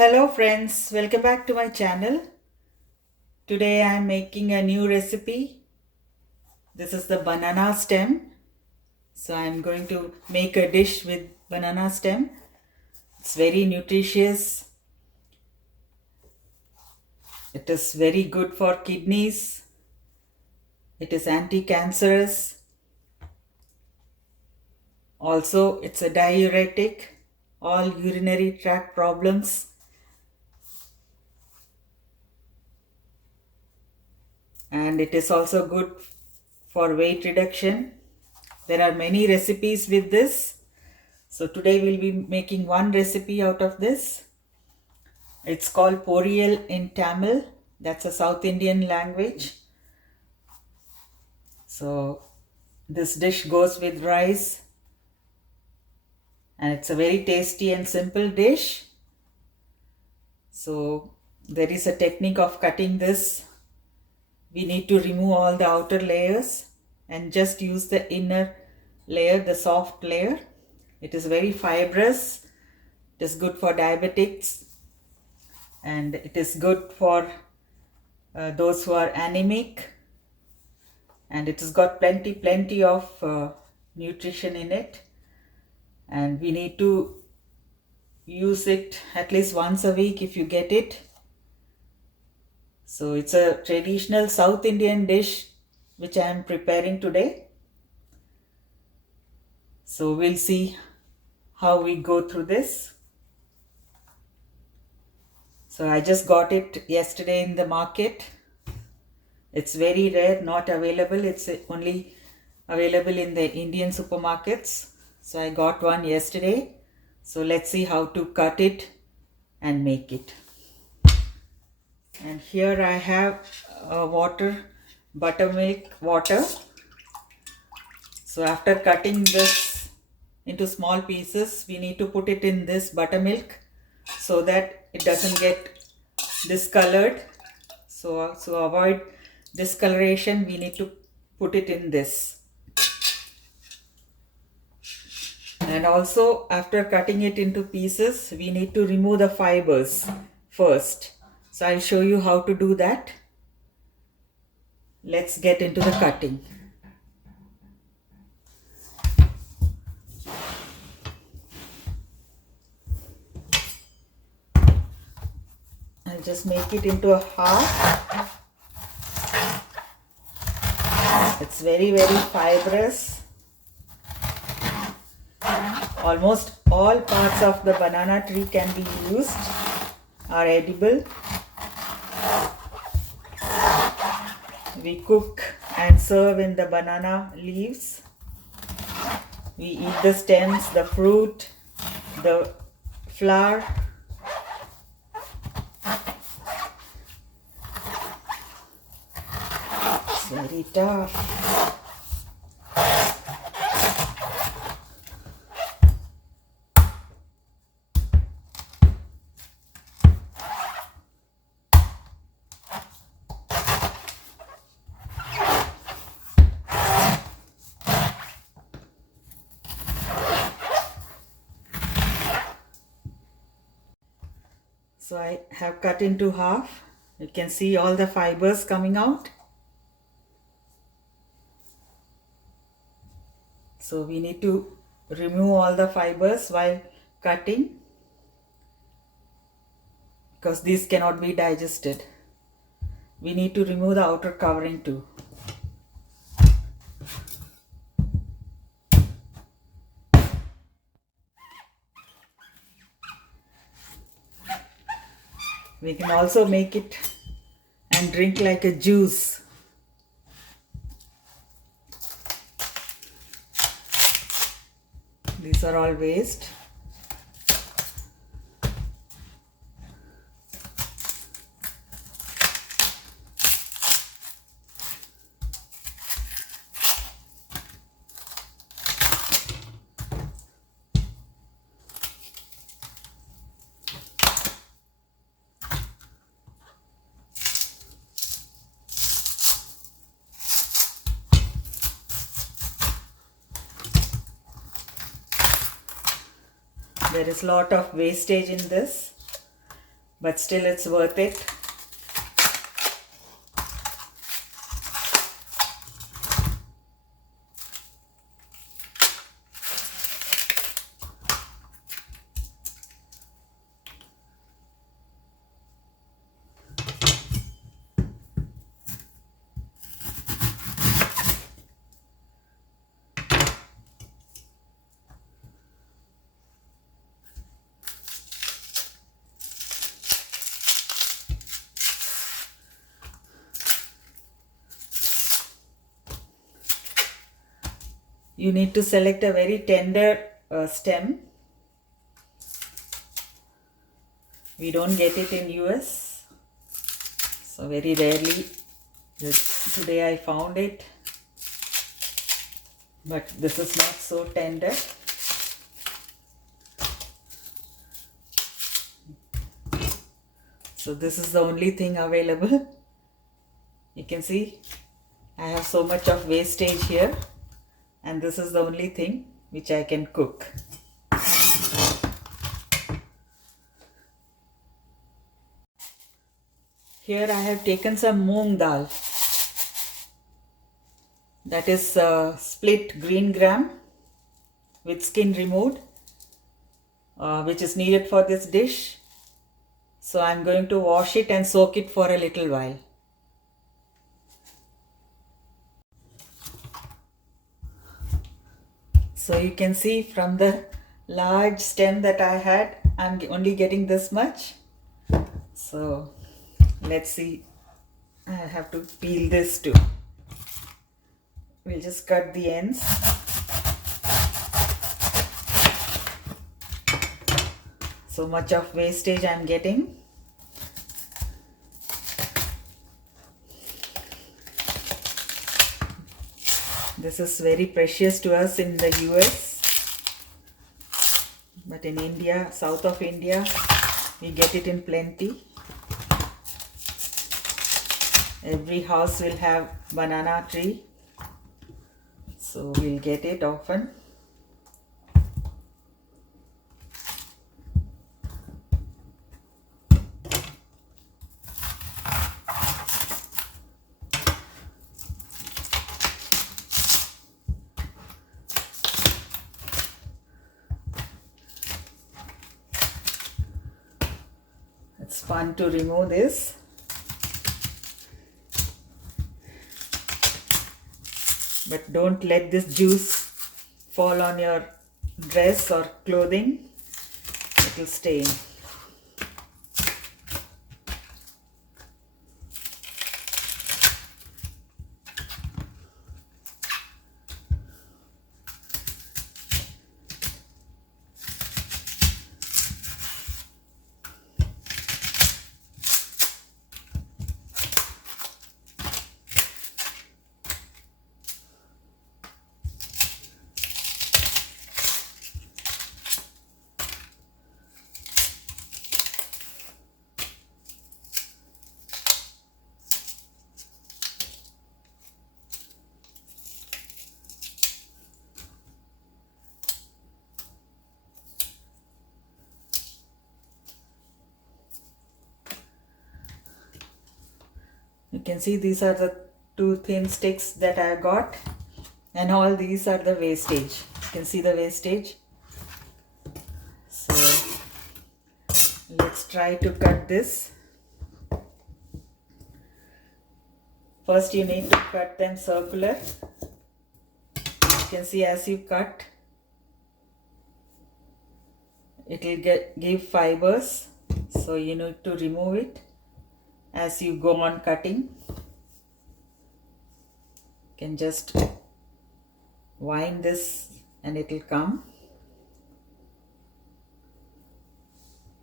Hello friends, welcome back to my channel. Today I am making a new recipe. This is the banana stem. So I am going to make a dish with banana stem. It's very nutritious. It is very good for kidneys. It is anti-cancerous. Also, it's a diuretic. All urinary tract problems. And it is also good for weight reduction. There are many recipes with this. So today we'll be making one recipe out of this. It's called poriyal in Tamil. That's a South Indian language. So this dish goes with rice. And it's a very tasty and simple dish. So there is a technique of cutting this. We need to remove all the outer layers and just use the inner layer, the soft layer. It is very fibrous. It is good for diabetics and it is good for those who are anemic, and it has got plenty of nutrition in it, and we need to use it at least once a week if you get it. So it's a traditional South Indian dish which I am preparing today. So we'll see how we go through this. So I just got it yesterday in the market. It's very rare, not available. It's only available in the Indian supermarkets. So I got one yesterday. So let's see how to cut it and make it. And here I have buttermilk water. So after cutting this into small pieces, we need to put it in this buttermilk so that it doesn't get discolored. So avoid discoloration, we need to put it in this. And also after cutting it into pieces, we need to remove the fibers first. So I'll show you how to do that. Let's get into the cutting. I'll just make it into a half. It's very fibrous. Almost all parts of the banana tree can be used, are edible. We cook and serve in the banana leaves. We eat the stems, the fruit, the flower. It's very tough. So I have cut into half. You can see all the fibers coming out. So we need to remove all the fibers while cutting, because these cannot be digested. We need to remove the outer covering too. We can also make it and drink like a juice. These are all waste. There is a lot of wastage in this. but still it's worth it. You need to select a very tender stem. We don't get it in US, so very rarely. Today I found it, but this is not so tender. So this is the only thing available. You can see I have so much of wastage here, and this is the only thing which I can cook. Here I have taken some MUNG DAL, that is split green gram with skin removed, which is needed for this dish. So I'm going to wash it and soak it for a little while. So you can see from the large stem that I had, I'm only getting this much. So let's see, I have to peel this too. We'll just cut the ends. So much of wastage I'm getting. This is very precious to us in the US, but in India, south of India, we get it in plenty. Every house will have banana tree, so we'll get it often. It's fun to remove this. But don't let this juice fall on your dress or clothing. It will stain. You can see these are the two thin sticks that I got, and all these are the wastage. You can see the wastage. So let's try to cut this. First you need to cut them circular. You can see as you cut, it will give fibers, so you need to remove it as you go on cutting. You can just wind this and it will come.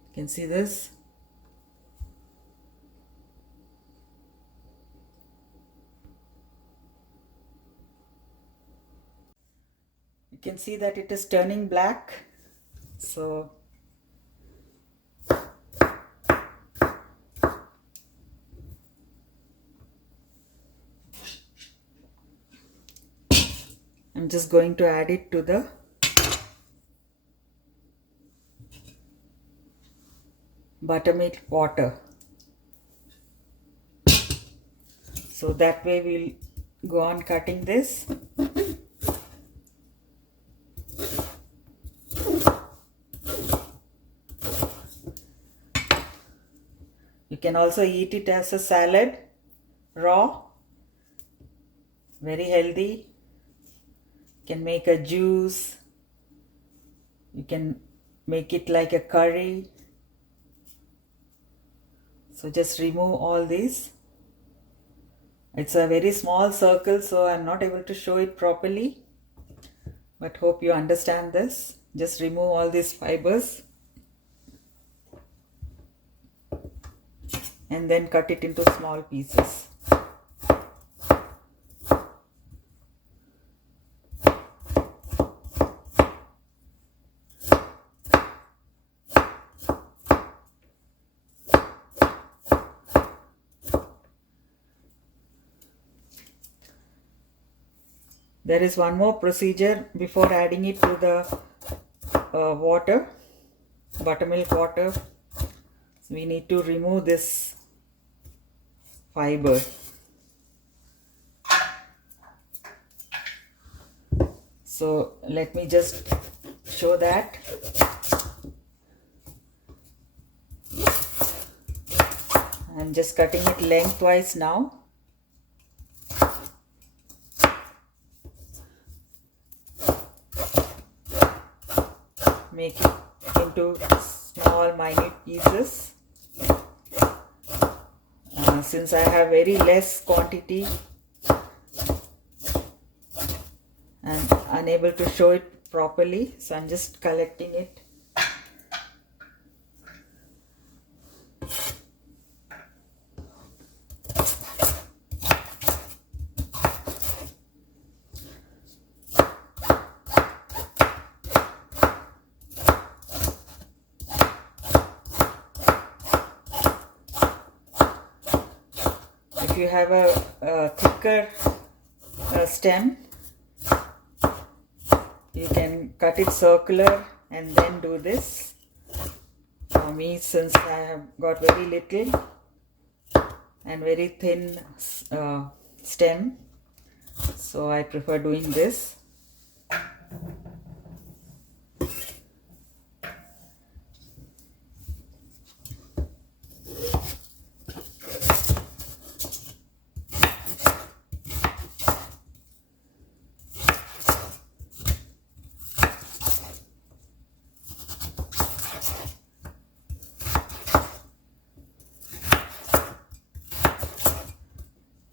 You can see this. You can see that it is turning black. So I'm just going to add it to the buttermilk water. So that way we'll go on cutting this. You can also eat it as a salad, raw, very healthy. You can make a juice. You can make it like a curry. So just remove all these. It's a very small circle, so I'm not able to show it properly, but hope you understand this. Just remove all these fibers and then cut it into small pieces. There is one more procedure before adding it to the water, buttermilk water. So we need to remove this fiber. So let me just show that. I'm just cutting it lengthwise now. Make it into small minute pieces. Since I have very less quantity, I'm unable to show it properly, so I'm just collecting it. If you have a thicker stem, you can cut it circular and then do this. For me, since I have got very little and very thin stem, so I prefer doing this.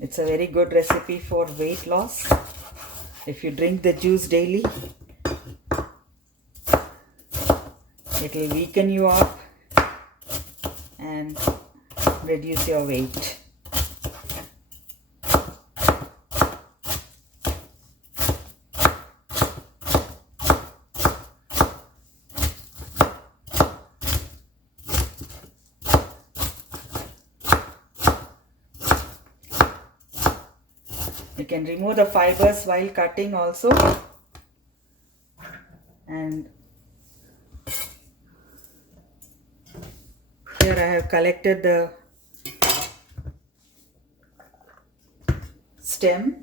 It's a very good recipe for weight loss. If you drink the juice daily, it will weaken you up and reduce your weight. You can remove the fibers while cutting also. And here I have collected the stem.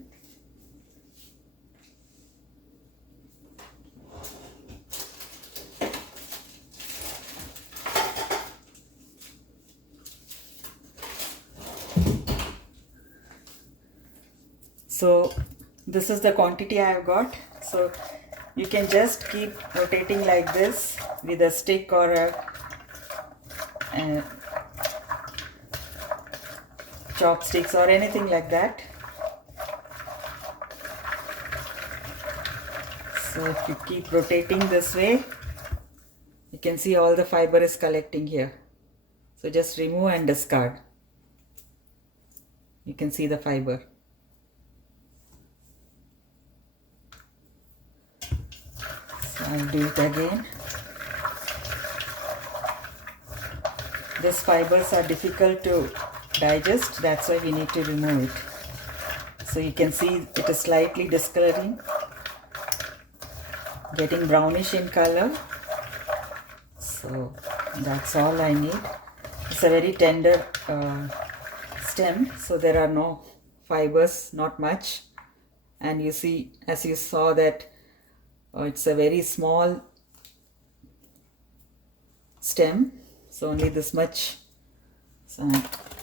So this is the quantity I have got. So you can just keep rotating like this with a stick or a chopsticks or anything like that. So if you keep rotating this way, you can see all the fiber is collecting here. So just remove and discard. You can see the fiber. I'll do it again. These fibers are difficult to digest, that's why we need to remove it. So you can see it is slightly discoloring, getting brownish in color. So that's all I need. it's a very tender stem, so there are no fibers, not much. And you see, as you saw that it's a very small stem, so only this much. So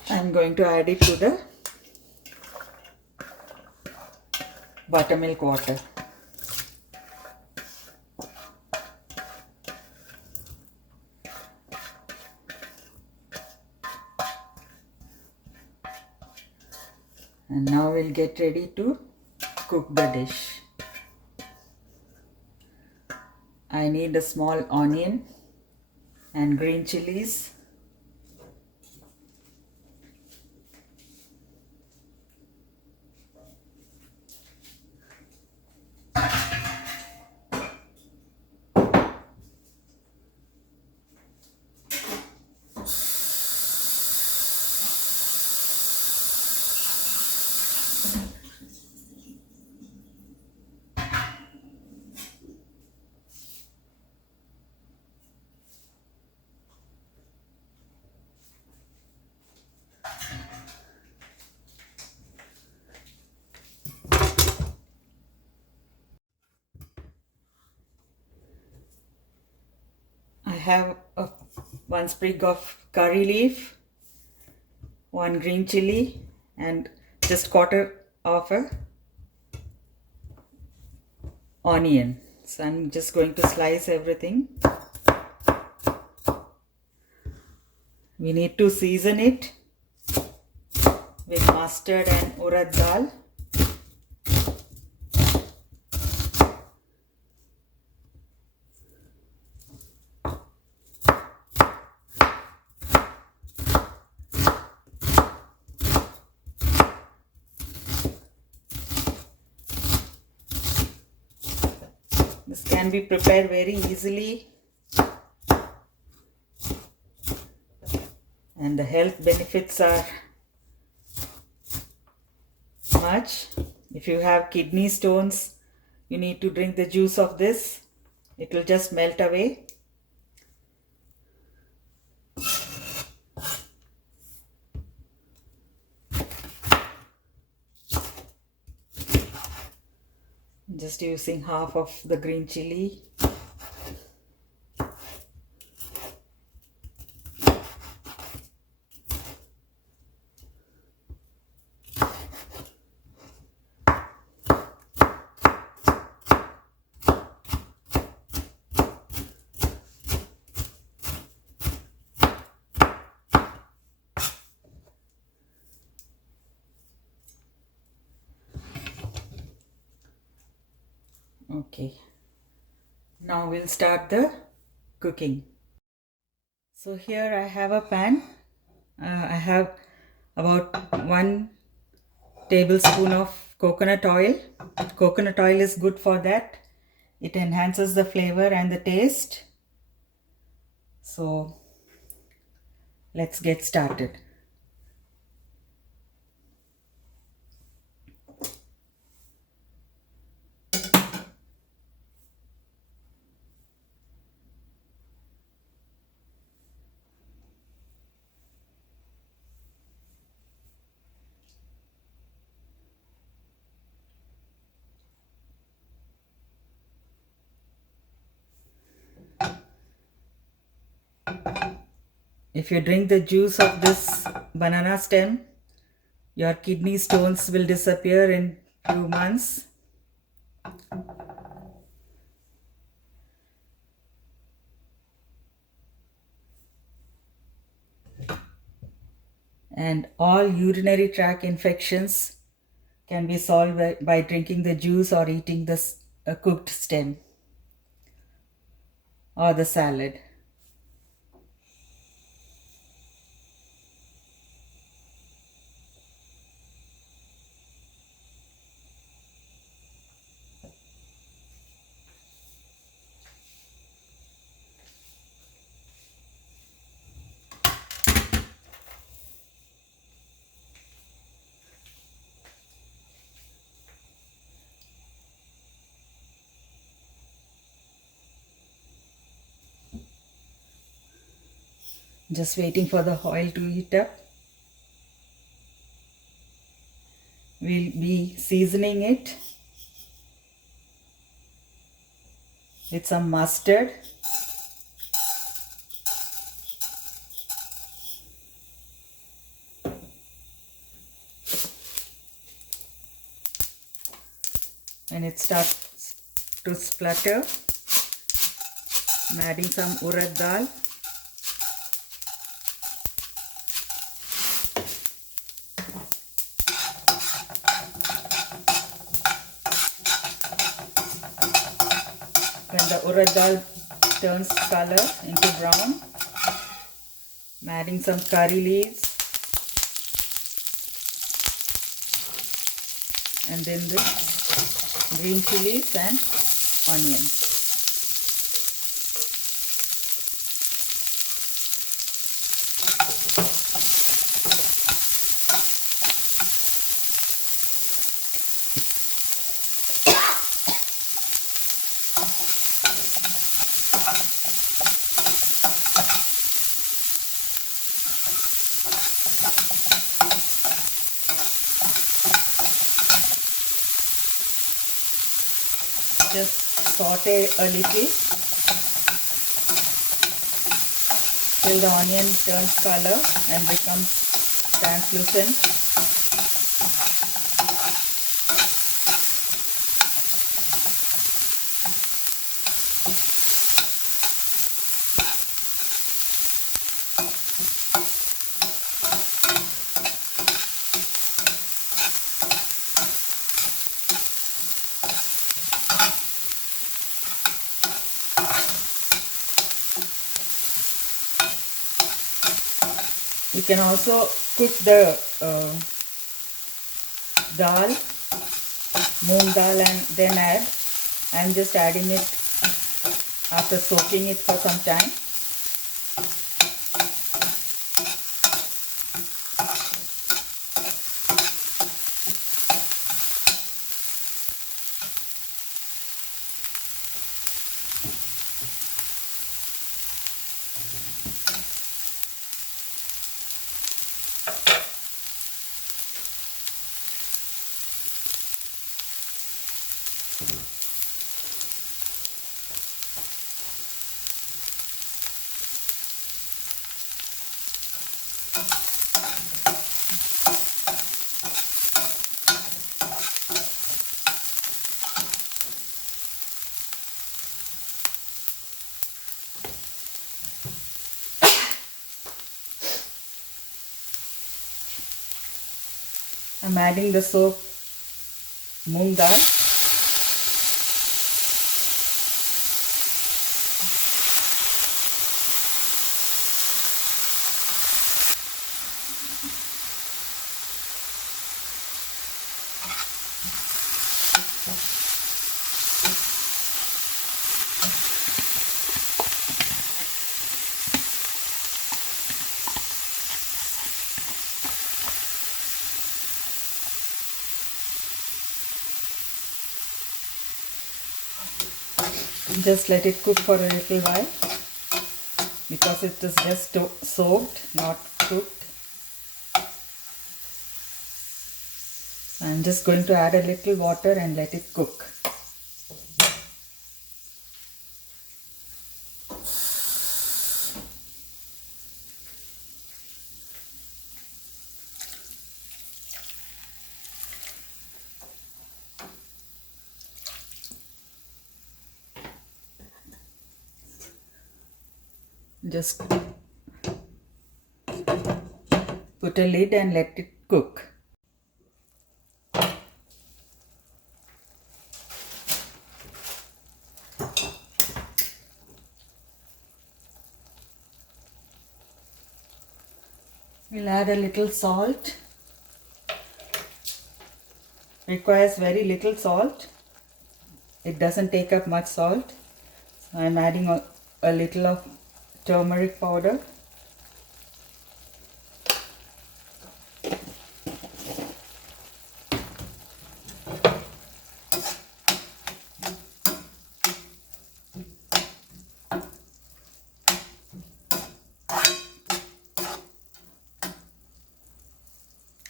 I'm going to add it to the buttermilk water. And now we'll get ready to cook the dish. I need a small onion and green chilies. I have one sprig of curry leaf, one green chili, and just quarter of a onion. So I'm just going to slice everything. We need to season it with mustard and urad dal. This can be prepared very easily, and the health benefits are much. If you have kidney stones, you need to drink the juice of this. It will just melt away. Just using half of the green chili. Okay, now we'll start the cooking. So here I have a pan. I have about 1 tablespoon of coconut oil. Coconut oil is good for that. It enhances the flavor and the taste. So let's get started. If you drink the juice of this banana stem, your kidney stones will disappear in few months. And all urinary tract infections can be solved by drinking the juice or eating this cooked stem or the salad. Just waiting for the oil to heat up. We'll be seasoning it with some mustard, when it starts to splutter, I'm adding some urad dal, when the urad dal turns color into brown, I'm adding some curry leaves and then the green chilies and onions. Just saute a little till the onion turns color and becomes translucent. You can also cook the dal, moong dal, and then add. I'm just adding it after soaking it for some time. I'm adding the soaked moong dal. Just let it cook for a little while because it is just soaked, not cooked. I'm just going to add a little water and let it cook. Just put a lid and let it cook. We'll add a little salt. Requires very little salt. It doesn't take up much salt. So I'm adding a little of turmeric powder.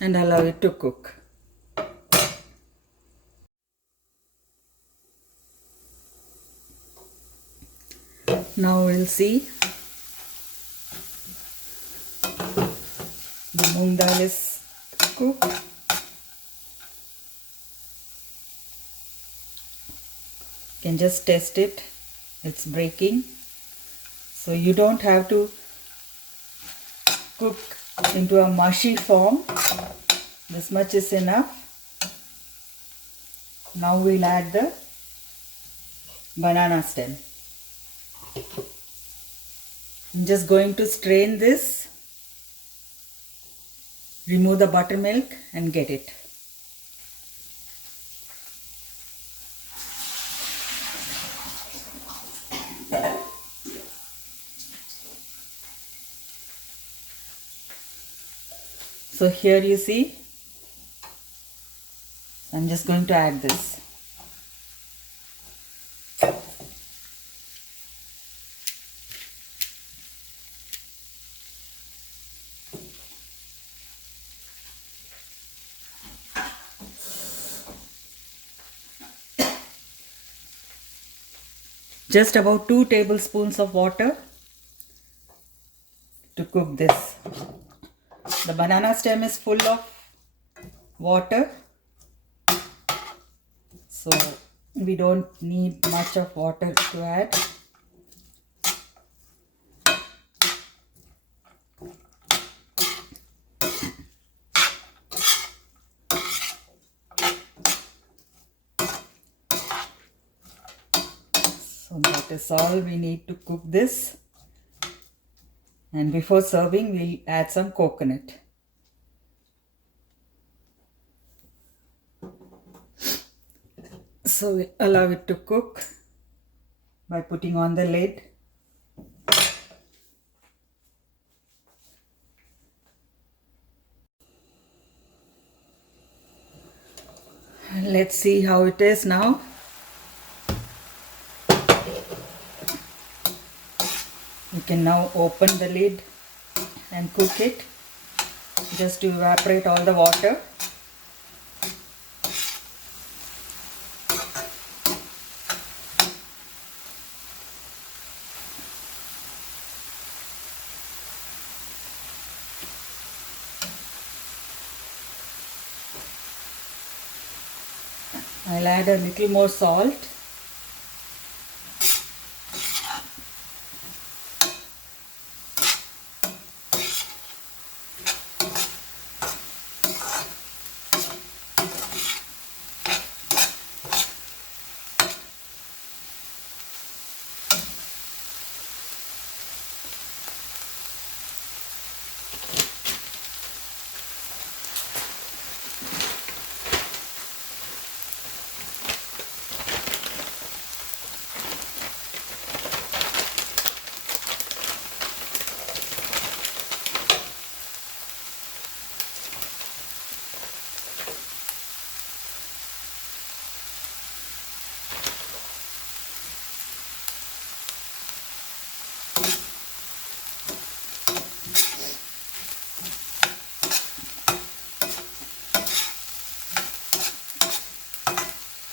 and allow it to cook. Now we'll see the moong dal is cooked. You can just test it. It's breaking. So you don't have to cook into a mushy form. This much is enough. Now we'll add the banana stem. I'm just going to strain this, remove the buttermilk and get it. So here you see, I'm just going to add this. Just about 2 tablespoons of water to cook this. The banana stem is full of water, so we don't need much of water to add. So that is all we need to cook this. And before serving, we'll add some coconut. So we allow it to cook by putting on the lid. Let's see how it is now. You can now open the lid and cook it just to evaporate all the water. I'll add a little more salt.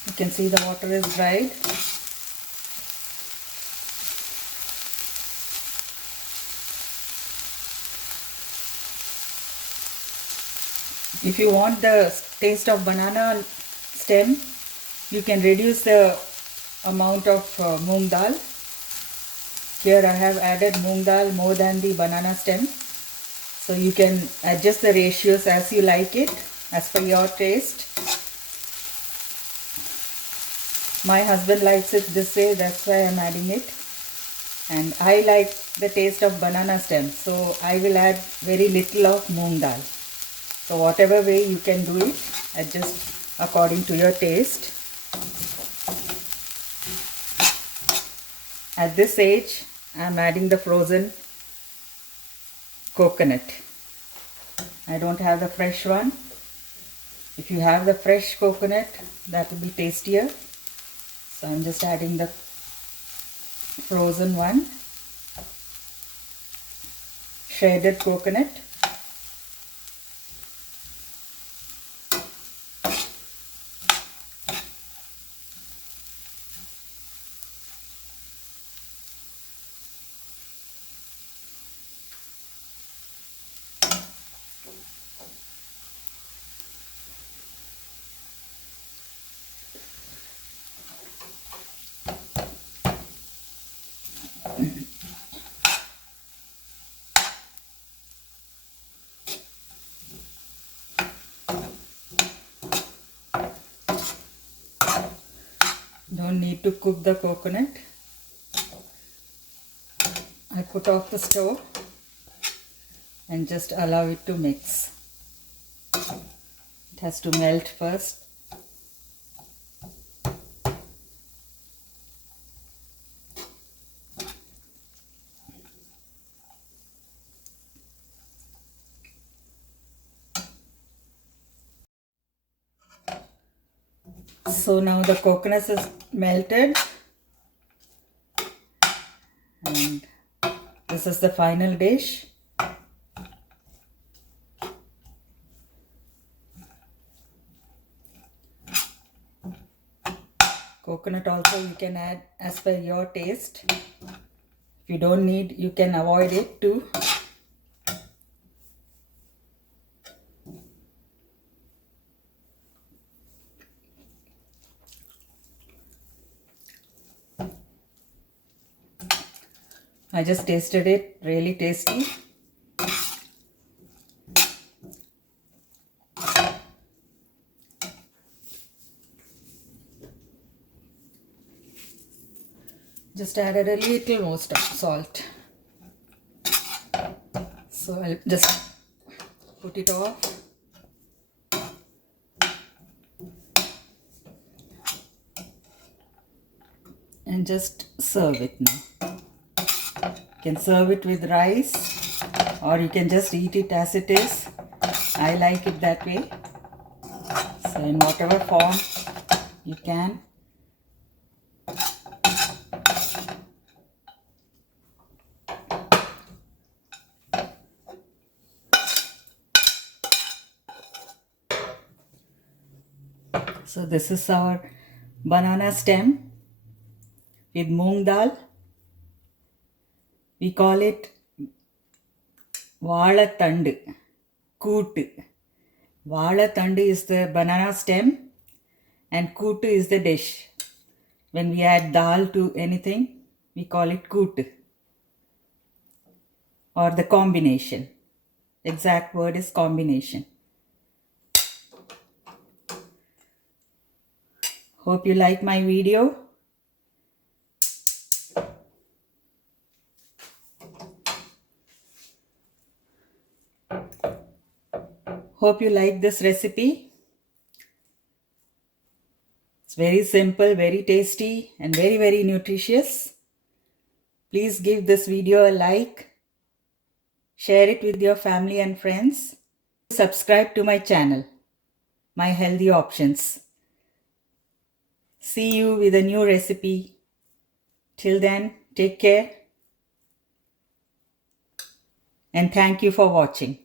You can see the water is dried. If you want the taste of banana stem, you can reduce the amount of moong dal. Here I have added moong dal more than the banana stem. So you can adjust the ratios as you like it, as per your taste. My husband likes it this way, that's why I am adding it. And I like the taste of banana stem, so I will add very little of moong dal. So whatever way you can do it, adjust according to your taste. At this stage, I am adding the frozen coconut. I don't have the fresh one. If you have the fresh coconut, that will be tastier. So I'm just adding the frozen one. Shredded coconut. Don't need to cook the coconut. I put off the stove and just allow it to mix. It has to melt first. So now the coconut is melted, and this is the final dish. Coconut also you can add as per your taste. If you don't need, you can avoid it too. I just tasted it, really tasty. Just added a little more salt. So I'll just put it off. And just serve it now. You can serve it with rice, or you can just eat it as it is. I like it that way. So in whatever form you can. So this is our banana stem with MUNG dal. We call it vaalatandu, kootu. Vaalatandu is the banana stem and kootu is the dish. When we add dal to anything, we call it kootu, or the combination. Exact word is combination. Hope you like my video. Hope you like this recipe. It's very simple, very tasty, and very, very nutritious. Please give this video a like. Share it with your family and friends. Subscribe to my channel, My Healthy Options. See you with a new recipe. Till then, take care. And thank you for watching.